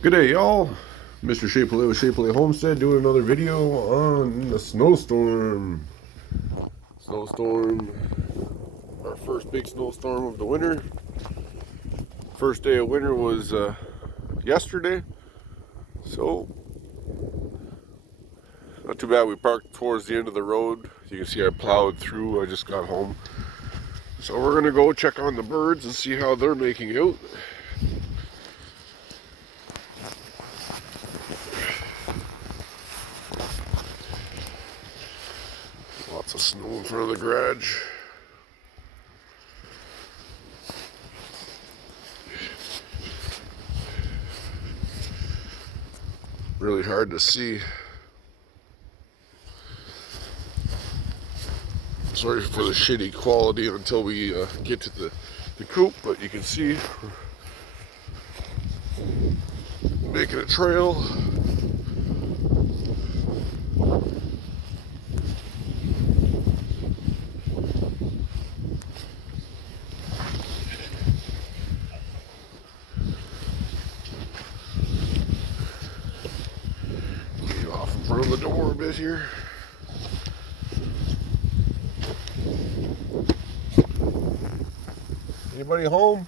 Good day, y'all. Mr. Chez Poulet with Chez Poulet Homestead doing another video on the snowstorm. Our first big snowstorm of the winter. First day of winter was yesterday, so not too bad. We parked towards the end of the road. You can see I plowed through. I just got home. So we're gonna go check on the birds and see how they're making out. Lots of snow in front of the garage. Really hard to see. Sorry for the shitty quality until we get to the coop, but you can see we're making a trail. Get off in front of the door a bit here. Anybody home?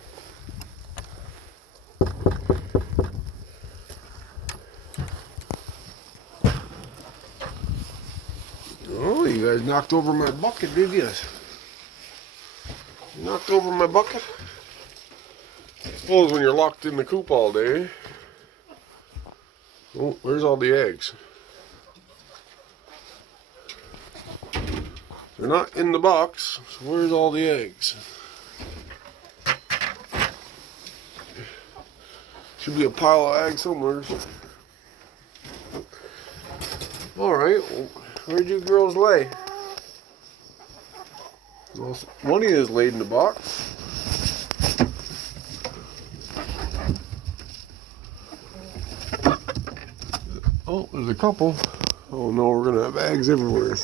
Oh, you guys knocked over my bucket, did you? You knocked over my bucket? I suppose when you're locked in the coop all day. Oh, where's all the eggs? They're not in the box, so where's all the eggs? Should be a pile of eggs somewhere. Alright, well, where'd you girls lay? Well, one of you is laid in the box. Oh, there's a couple. Oh no, we're gonna have eggs everywhere.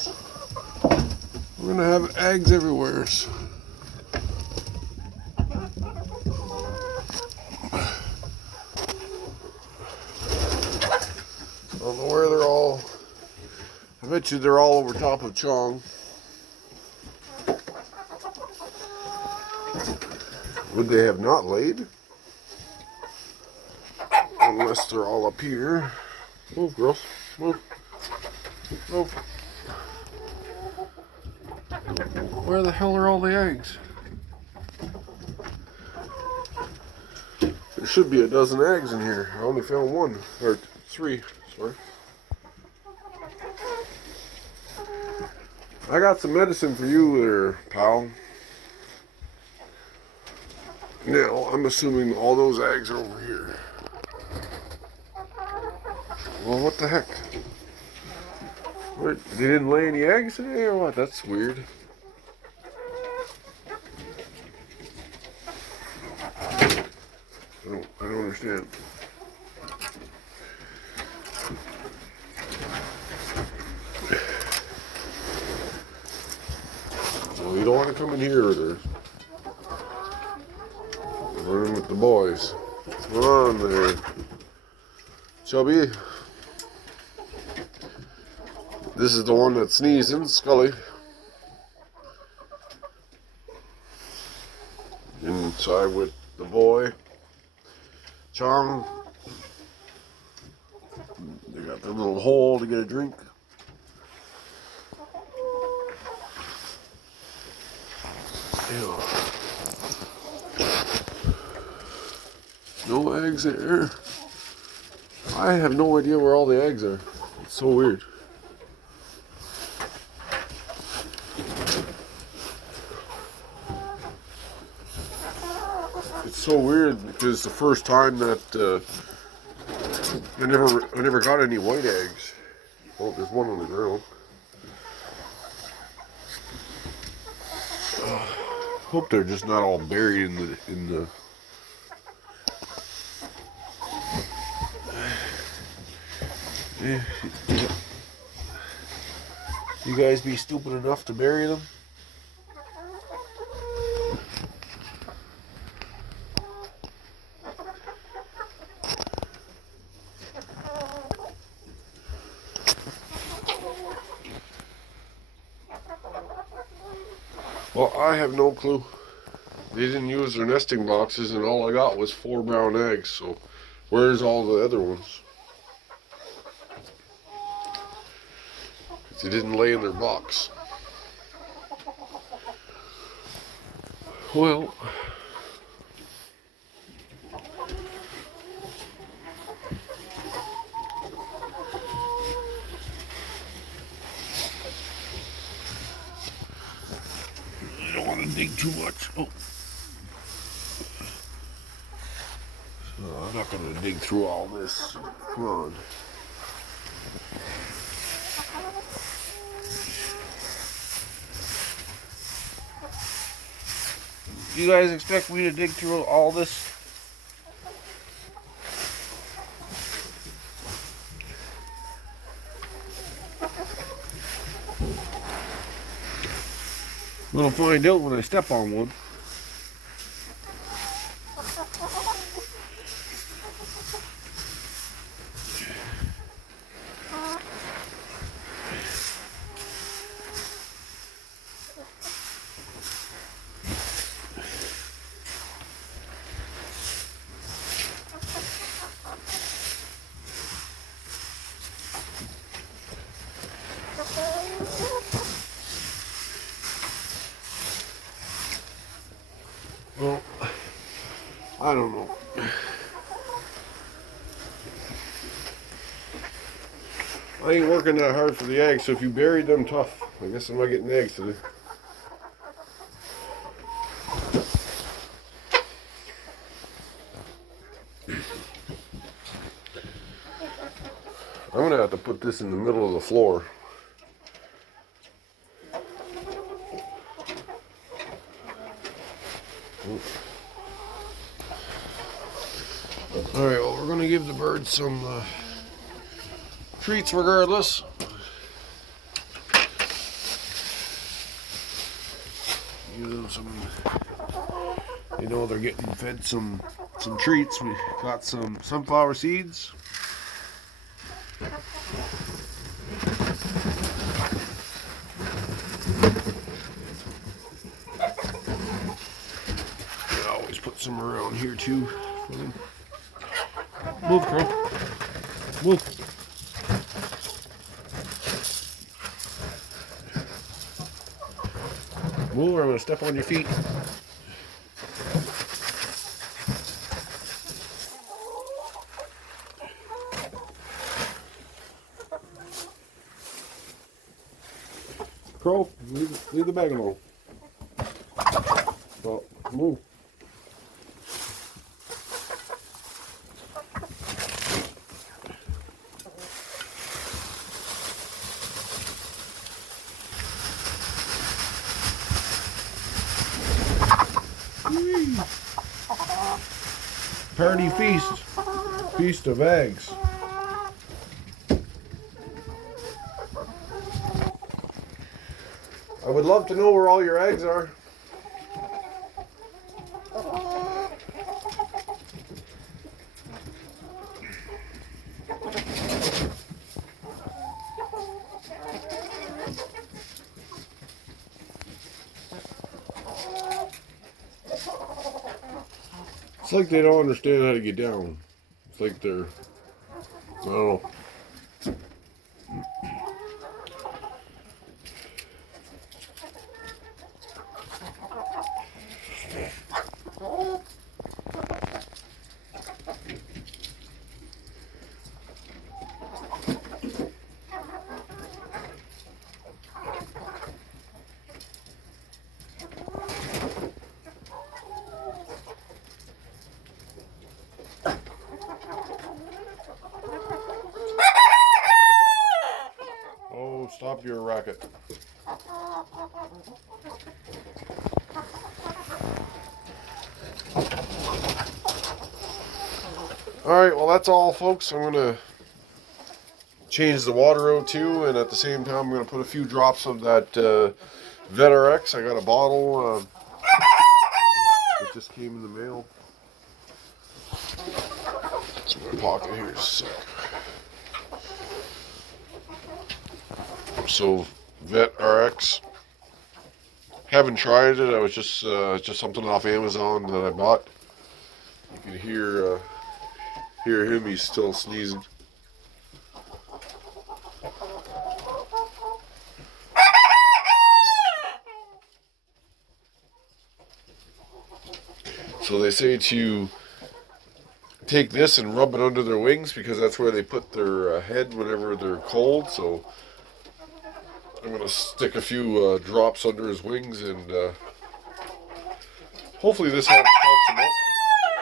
We're gonna have eggs everywhere. I don't know where they're all. I bet you they're all over top of Chong. Would they have not laid? Unless they're all up here. Move, girls. Move. Move. Where the hell are all the eggs? There should be a dozen eggs in here. I only found one. Or three. Sorry. I got some medicine for you there, pal. Now, I'm assuming all those eggs are over here. Well, what the heck? What, they didn't lay any eggs today or what? That's weird. I don't understand. Well, you don't want to come in here either. Running with the boys. What's going on there? Chubby. This is the one that's sneezing, Scully. Inside with the boy. Chong. They got their little hole to get a drink. Ew. No eggs there. I have no idea where all the eggs are. It's so weird. It's so weird because the first time that I never got any white eggs. Oh, there's one on the ground. Hope they're just not all buried in the. You guys be stupid enough to bury them? Well, I have no clue. They didn't use their nesting boxes, and all I got was 4 brown eggs. So where's all the other ones? They didn't lay in their box. Well, I don't want to dig too much. Oh. I'm not going to dig through all this. Come on. You guys expect me to dig through all this? I'm going to find out when I step on one. Well, I don't know. I ain't working that hard for the eggs, so if you buried them, tough. I guess I'm not getting eggs today. I'm gonna have to put this in the middle of the floor. Alright, well, we're gonna give the birds some treats regardless. Give them some, you know, they're getting fed some treats. We got some sunflower seeds. I always put some around here too. Move, Crow. Move. Move, or I'm going to step on your feet. Crow, leave the bag alone. Well, move. Party feast. Feast of eggs. I would love to know where all your eggs are. It's like they don't understand how to get down. It's like they're, I don't know. Oh, stop your racket. Alright, well that's all folks. I'm going to change the water out too, and at the same time I'm going to put a few drops of that VetRx. I got a bottle. It just came in the mail. It's in my pocket here. So VetRx. Haven't tried it. I was just something off Amazon that I bought. You can hear him. He's still sneezing. So they say to take this and rub it under their wings because that's where they put their head whenever they're cold. So I'm gonna stick a few drops under his wings, and hopefully this helps him up,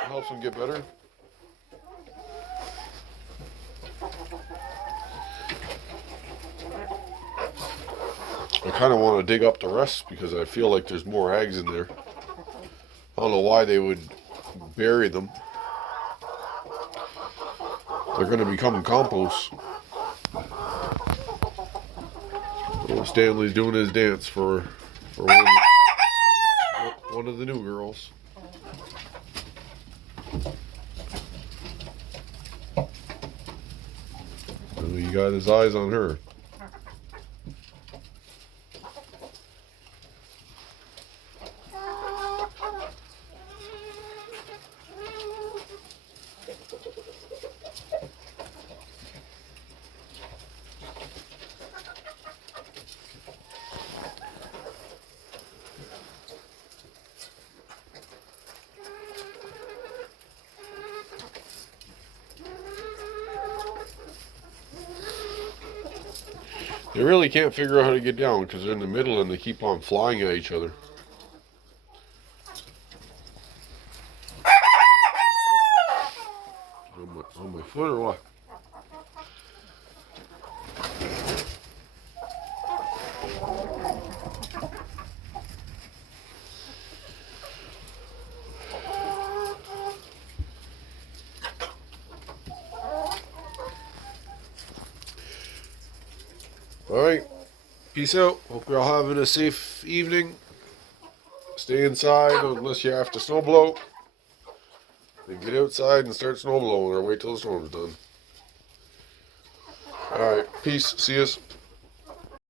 helps him get better. I kind of want to dig up the rest because I feel like there's more eggs in there. I don't know why they would bury them. They're going to become compost. Oh, Stanley's doing his dance for one of the new girls. And he got his eyes on her. They really can't figure out how to get down because they're in the middle and they keep on flying at each other. On my foot or what? Alright, peace out. Hope you're all having a safe evening. Stay inside unless you have to snow blow. Then get outside and start snow blowing or wait till the storm's done. Alright, peace. See yous.